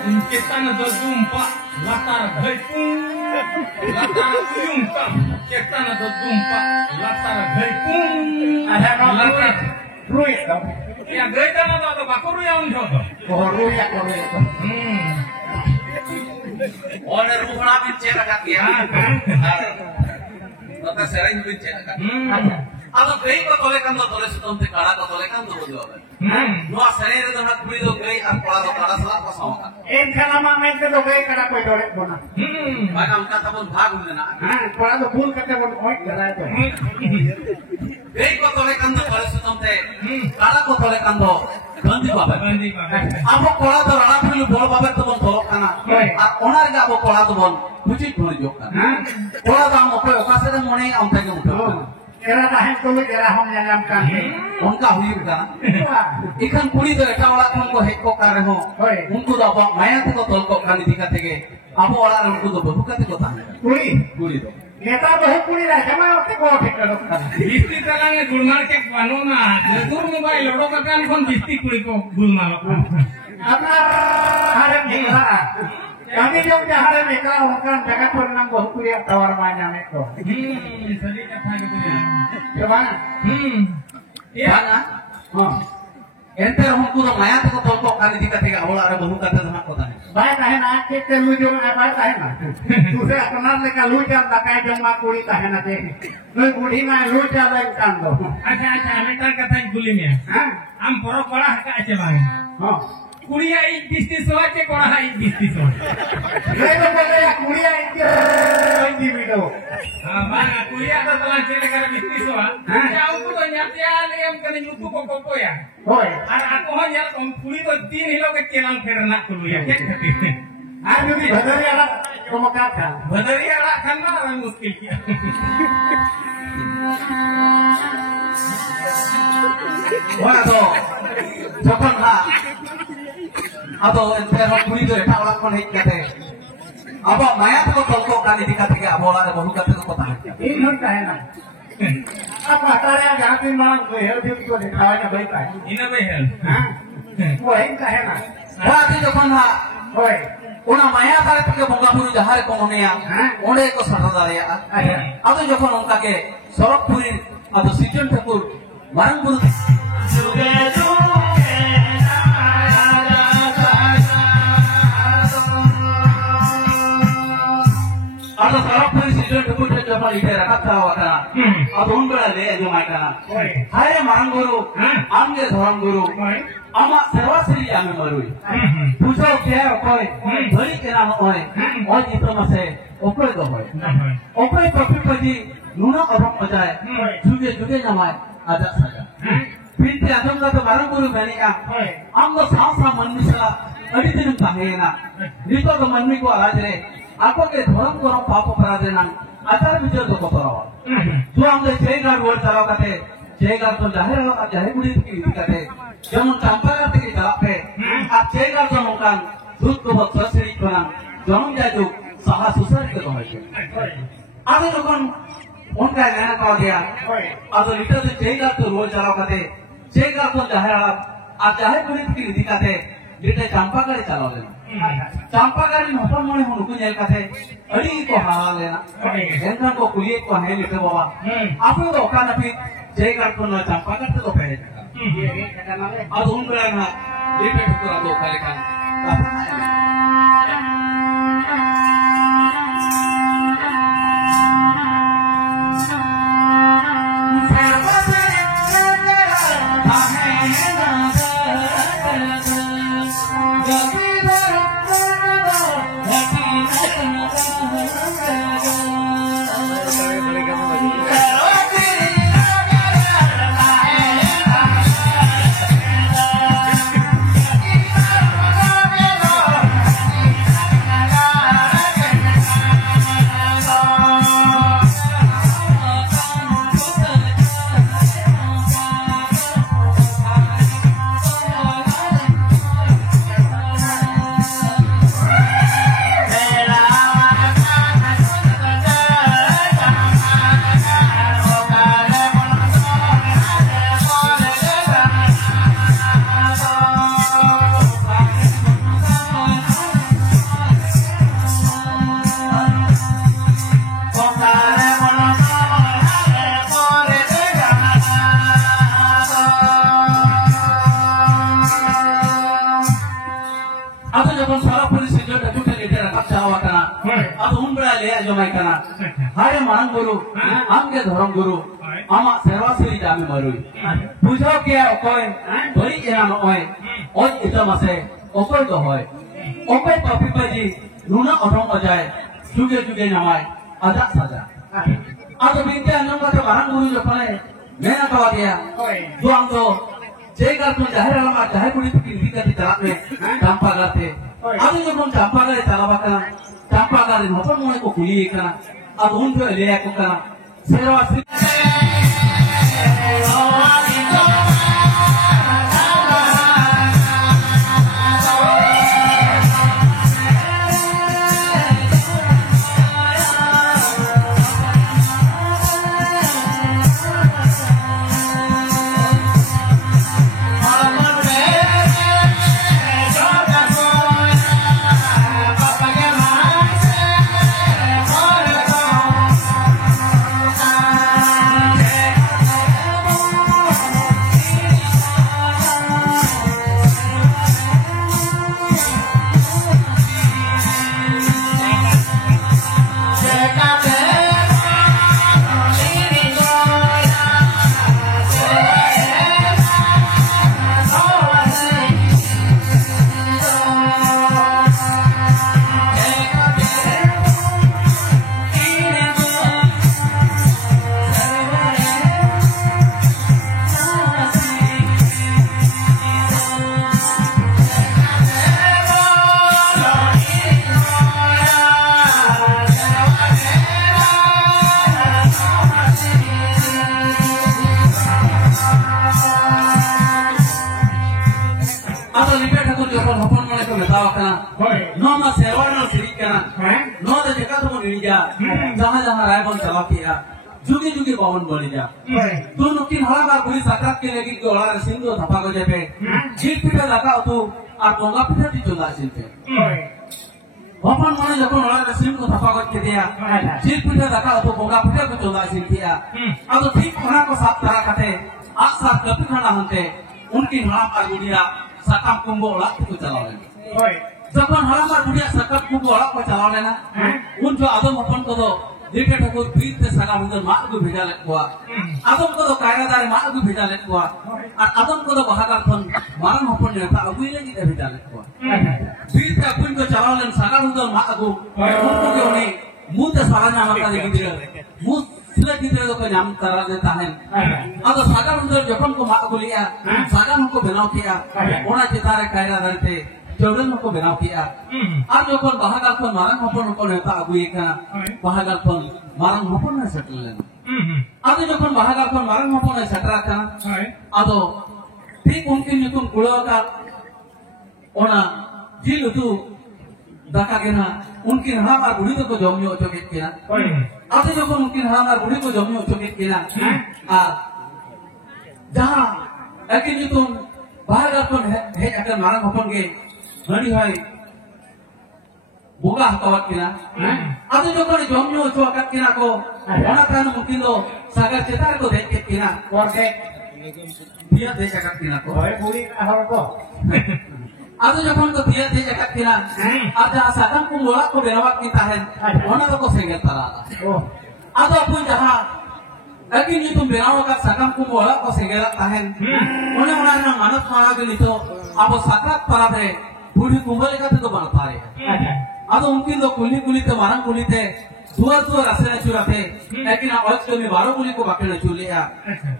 Kita na dumpa, latar gaipung, latar uyungkam. Kita na dumpa, latar gaipung, latar ruit dong. Ya gaita na to bakuru yang jodoh. Ruit. Oleh rumah bincang kat dia. Nota sering bincang kat. Ado gay ko tolekan do tole sutom te kala ko tolekan do bodo. No sering re dona kuri do gay an pala do kala sala ko sama. En kana ma mente do gay kana ko dole bona. Bana angka tabon bhag na. Pala do bul kate bon oi gara do. Gay ko tolekan do tole sutom te kala ko tolekan do gandi baba. Abo kola do rana phulu bol baba to bon tolok kana. Ar onar ga abo kola do bon kuchi phulu jok kana. Kola do amo ko okasere mone am tage mutho. Era tahen tulu era hom nyangam kan. उनका हुई का इखन कुड़ी तो एटा वाला खन को हेक को कर हो उनको तो अब माया तो तोल को खानी दिखाते के अब वाला उनको तो बहु कते को था कुड़ी तो नेता बहुत कुड़ी रहा जमा होते को ठीक करो बिस्ती तरह में गुलमार के बानो ना दूर मोबाइल लोडो का कान कौन बिस्ती कुड़ी को गुलमार अपना हरे निकला kami yang jahara mereka orang jaga pernah bahu kuliah tawar banyak mereka. Sedih kata gitu ya. Coba. Bana. Ente हमको तो माया तो तोलको खाली दिक्कत है आवला अरे बहु कते धमा कोता है बाय काहे ना के ते लुजो ना बाय काहे ना दूसरे अपना लेका लुजा तकाय जमा कुड़ी काहे ना दे नई बुढ़ी ना लुजा ले कान दो अच्छा मिटा कथा गुली में हां हम परो पड़ा हका आचे बांगे हां कुड़िया एक बिस्ती सोआ के कोड़ा है एक बिस्ती सोआ ले तो बोले या कुड़िया इंदी वीडियो हां बांगा कुड़िया तो तला चले कर बिस्ती सोआ जाऊ को तो न्यातिया ले हम कने युतु को या होय और ako ho ya कुड़ी तो 3 हिलो के केलांग फेरना कुलुया के खातिर आज भी भदरिया ला कोमका था भदरिया ला खाना और मुश्किल किया वाला तो जखन हा ado ente ro kuri do eta ola kon hek kate abo maya to tolko kani dikate ke abo ola bahu kate ko kota in non kahe na अब हटाया जहाँ पे मांग को हेल भी को दिखावा ना भाई का ina be hel हाँ वो है काहे ना wala ti jokhan ha होय ona maya kare ke bonga buru jahare ko moneya onde ko sarda dareya ado jokhan onka ke sorokpuri ado sijon thakur marang buru ada sarap pun sesuatu tu pun terjadi di daerah kata wakana. Ada orang berada di Jomaikan. Hai marang guru, amge seorang guru. Ama serwasri yang memarui. Puja kaya okoi, beri kena okoi. Orang itu masih okoi okoi. Okoi tapi pagi nuna orang macam juga namai ada saja. Pintu adam tu marang guru beri kan. Amga sahasa manusia ada di dalam tangan. Itu tu manusia ko alat ni. आपको के धर्म को पाप अपराध ना आचार विचार को करावा जो हम जयगार रोड चलाओ करते जयगार तो जाहिर गुड़ी की दिक्कत है जब हम चंपागार के चलाते आप जयगार तो मुकान दूध को बहुत सस्ती बना जन्म जाए तो सहा सुसर के तो है आगे लोगों उनका नया कर दिया अब लिटर से जयगार तो रोड चलाओ करते जयगार तो जाहिर गुड़ी की दिक्कत है लिटर चंपागार चलाओ लेना चंपागारी नोटन मोने हुनुकु नेल काथे अड़ी को हाल लेना एंकन को कुलिए को है लिखे बाबा आपो तो का नपी जयगार को न चंपागार तो पहले अब उन बड़ा ना लिखे ठुकरा दो खाली Khan Atau jokon salah polisi jodoh kita lihat rakap jawa kana. Atau umbra lihat jomai kana. Hari marang guru, amge dhorong guru. Ama serva siri jami marui. Bujau kia okoi, beri iran okoi. Oj ita mase, okoi dohoi. Okoi papi paji, luna orang ojai. Juga nyamai, ada saja. Atau binti anjong kata marang guru jokone. Mena kawa dia. Juang to. Jika tu jahir alamat jahir pun itu kita di dalam ni tanpa gate. Aku juga pun tanpa gate talabakan, tanpa gate apa mau aku kuliah kana, aku untuk lihat aku kana. Serba sih. Nama serwana siri kana, nama jika tu mau dirija, jangan raibon salah kira, jugi bawon boleh ja. Tu nukin halang aku sakrat ke lagi ke orang singgo thapa ko jepe, jil pita daka tu, artonga pita dicoba silpe. Bapan mana jepun orang singgo thapa ko kedia, jil pita daka tu bonga pita dicoba silpe ya. Atau tik mana ko sab tara kate, aksar kepi kana hante, unkin halang aku dia sakam kumbo lak tu calawan. Jepun halang aku dia sakam kumbo lak ko calawan na, unjo adom bapan ko do. Jika aku berita sakam itu mak aku beda lek gua, adom ko do kaya dari mak aku beda lek gua, adom ko do bahagal pun marang hopon dia tak aku lagi dah beda lek gua. Berita pun ko calawan sakam itu mak aku, unjo kau ni muda salahnya mata lagi dia, mud sila kita itu kan jam terang tahan. Atau sakam itu jepun ko mak aku lihat, sakam ko benau kia, orang kita rek kaya dari te. Jodoh aku benau kia. Aku pun bahagal pun marang hopon ko neta aku ikan. Bahagal pun marang hopon na settle. Aku jepun bahagal pun marang hopon na settle kan. Atau tik mungkin itu kulo ka. Ona jil itu daka kena. Mungkin hamar budi tu ko jomyo cokit kena. Aku jepun mungkin hamar budi ko jomyo cokit kena. Dah. Akin itu bahagal pun hei akan marang hopon ke. Nadi hai, boga kawat kina. Atau jokon jomyo cuakat kina ko, orang kan mungkin do sagar cetar ko deket kina, warga dia dekat kina ko. Boleh ahal ko. Atau jokon ko dia dekat kina, ada asalkan kumulak ko benawat kita hen, orang ko sengat tarala. Atau pun jahat, lagi ni tu benawat sakam kumulak ko sengat tahen, orang yang manat malah gitu, apa sakrat parabe. Budi kumbali kata tu mana pare. Atau mungkin do kuli te marang kuli te dua rasa curate. Lekin awak tu ni baru kuli ko bakal culia.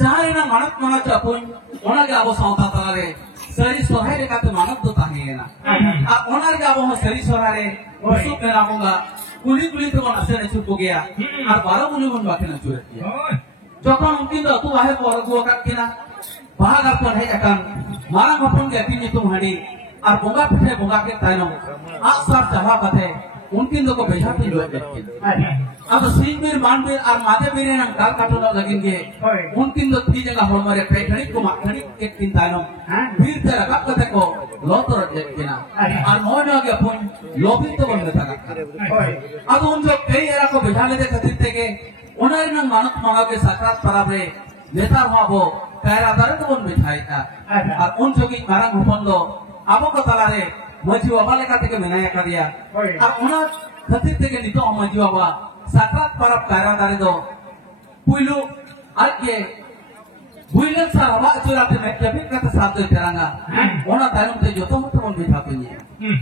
Jangan ina manat capun. Orang ke abo sauta tarare. Seri sohare kata manat tu tahena. Orang ke abo seri sohare. Usuk kena munga. Kuli te mana rasa cupu gaya. Ar baru kuli pun bakal culia. Jokon mungkin do tu ahai baru gua kat kina. Bahagia pun hai akan marang apun ke pini tu hari. আর বোগা পিঠে বোগা কে তাইনো আকসার জাহা বাতে উনকিন দো কো বেজাতে লয় দেখি अब सिंगबीर मानबीर और मादेबीर ने गाल काटना लगेंगे उनकिन दो तीन जगह हमारे पेटड़ी को माखड़ी के तीन तानो वीर ते रखा कते को लोतर देखना और मोहन आगे अपन लोभी तो बंद था अब उन जो कई एरा को बिठा लेते खातिर के उन्हें न मानक मांगा के साक्षात पराबरे नेता हुआ पैरा दर तो उन बिठाई था और उन जो की मारंग हुपन दो अब को तलारे maji baba leka tege menaya kadiya ar ona khatir tege nito maji baba sakrat parab kaira dari do puilu arke builan saraba curate me jabit kata sabdo teranga ona tayum te joto moto mon bitha punya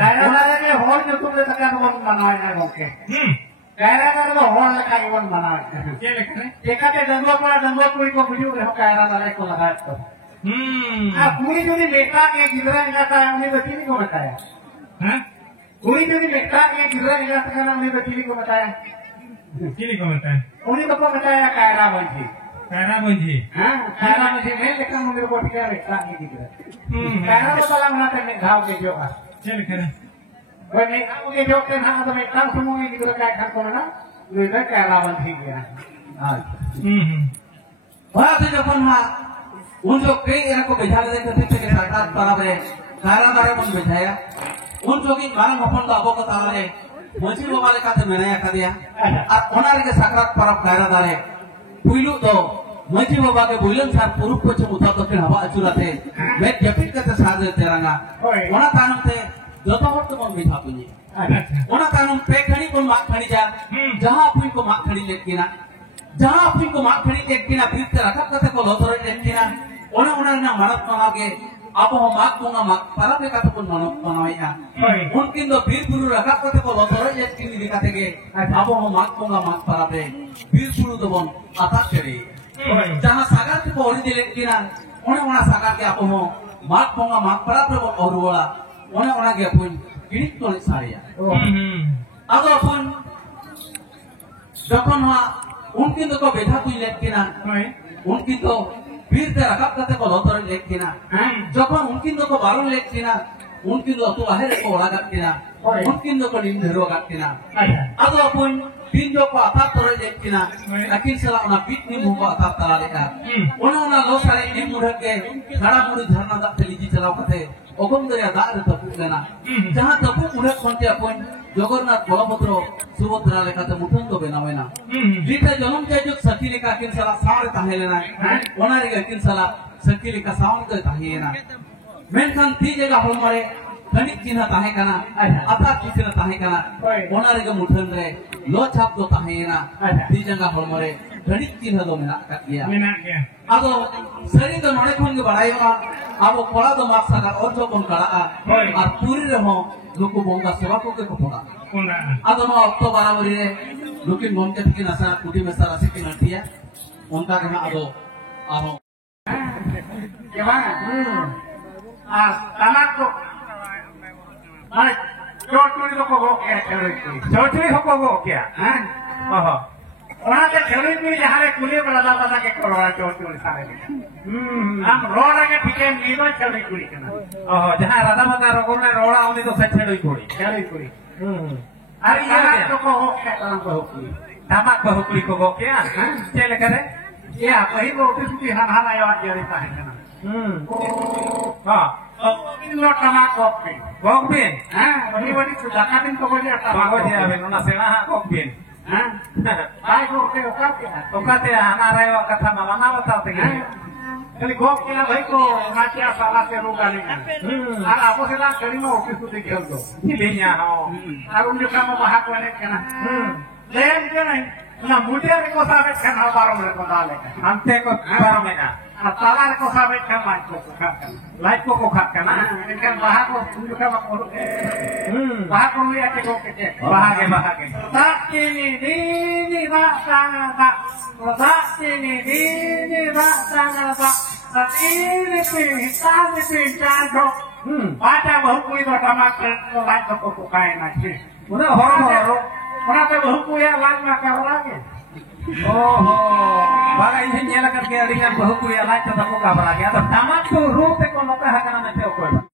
kaira dari hol joto le takan mon manai na goke kaira dari do hol leka iwan manai ekate danwa puri ko video re kaira dari ko laga to पूरी जो बेटा के गिरा जाता है उन्हें बचीली को बताया पूरी जो बेटा के गिरा जाता है उन्हें बचीली को बताया उन्हें तो बताया कायरा बंजी मैं लेकिन मुझे को क्या बेटा के गिरा कायरा तो तला मना करने घाव के जो का चल करे वो नहीं मुझे जो के ना तो मैं काम समूह में गिरा काय खा को ना ये कायरा बंजी गया हां बात जो पन्ना उन जो कई इनको बेचा ले थे के सरकार तरफ रे कारा दारे मन बेचाया उन जो की मांग अपन दा अबो का तारे मोची बाबा ले काते मेनया कदिया और ओनार के सकरात परब कारा दारे पुइलु तो मोची बाबा के बुलन सार पुरुष को उता तो फिर हवा अचुराते मैं जपित के सादे तेरंगा ओना तानम ते जतो हट मन बिठा पुनी ओना तानम पे खणी को माक खणी जा जहां पुई को माक खणी लेकिना जहां पुई को माक खणी लेकिना फिर ते रखा कते को लोतरे लेकिना ओना ओना ना मनत मनागे आपो माक कोंगा माक परब के कते को मनत मनाया उनकिन दो बीर गुरु रखा कते को लोतरे लेकिन निदि कते के आपो माक कोंगा माक परब रे बीर गुरु दो बन आता करे जहां सागर के ओरी दिले किना ओना सागर के आपो माक कोंगा माक परब रे ओरुवा ओना के पुन किनिक तो सारिया अब अपन जखन उनकिन तो को बेधा कुई लेकिना उनकिन तो बीर ते रखा कते को लोतरे लेकिना जखन उनकिन तो को बारो लेकिना उनकिन तो आहेर को ओला गतिना उनकिन तो को निंदरो गतिना अब अपन तीन जो को आता तोरे लेकिना अकिन सला ना पिटनी मुको आता तला लेका ओना लोसारे नी मुढ़ के खड़ा मुड़ी झरना दा तेलीजी चलाव कते ओगम दरिया दा रे तपु लेना जहां तपु मुढ़ कोनते अपन जगन्नाथ बलभद्र सुभद्रा लेकाते मुठन तो बेनावेना जीते जन्म के जुग सखी लेका किन सला सावरे ताहेलेना ओनारी के किन सला सखी लेका सावरे ताहेना मेनखान ती जगह होल मरे खनिक चिन्ह ताहे कना आता चिन्ह ताहे कना ओनारी के मुठन रे लो छाप तो ताहेना ती जगह होल मरे खनिक चिन्ह दो मेना गया आदो सरी तो नोने खन के बड़ाईवा आबो कोला दो माक सागा और जो कोन कड़ा आ पूरी रे हो लोको बोंगा सेवा को के कोना आदो नो अक्टो बराबरी रे लोकिन मोन के थिन असा कुटी में सारा से नटिया उनका के आदो आहो के बा आ तमाक को माने चोटुरी को गो के चोटुरी को गो क्या हैं ओहो ओना के खेलुई भी जहारे कुली बड़ा दादा के कोड़ा चोटुरी सारे हम रोड़ा के ठीके नीनो खेलुई कुली केना ओहो जहां राधा माता रोगोना रोड़ा ओनी तो सचेडुई कुली अरे यार तो को हो के बहुकुली धमाक बहुकुली को गो क्या चले करे या वही वो उठी हां हां आया जरी पाए केना हां लो तमाक गोपिन हां वही वही तो जाकातिन को बोले बागो जे आवे नोना सेना गोपिन हां भाई को के ओकाते आना रे कथा माना बताते खाली गोप के भाई को नाचिया साला से रोगा नहीं और आपो से ला करी में ऑफिस को खेल दो लेनिया हो और उन जो काम बाहर को ने केना ले के नहीं ना मुझे को साबे खाना बारो में को डाले हमते को बारो में ना साला को साबे खाना लाइट को खा करना लेकिन बाहर को उन जो काम को बाहर को या के को के बाहर के ताकिनी नी बा सा Ini baca bahukuli pertama kelas kepukain aja. Udah horor. Kenapa bahukuli yang lain makar lagi? Oh, bagai ini nyala kerja dengan bahukuli yang lain tetap buka lagi. Atau tamat tuh rute kono kah karena nanti aku.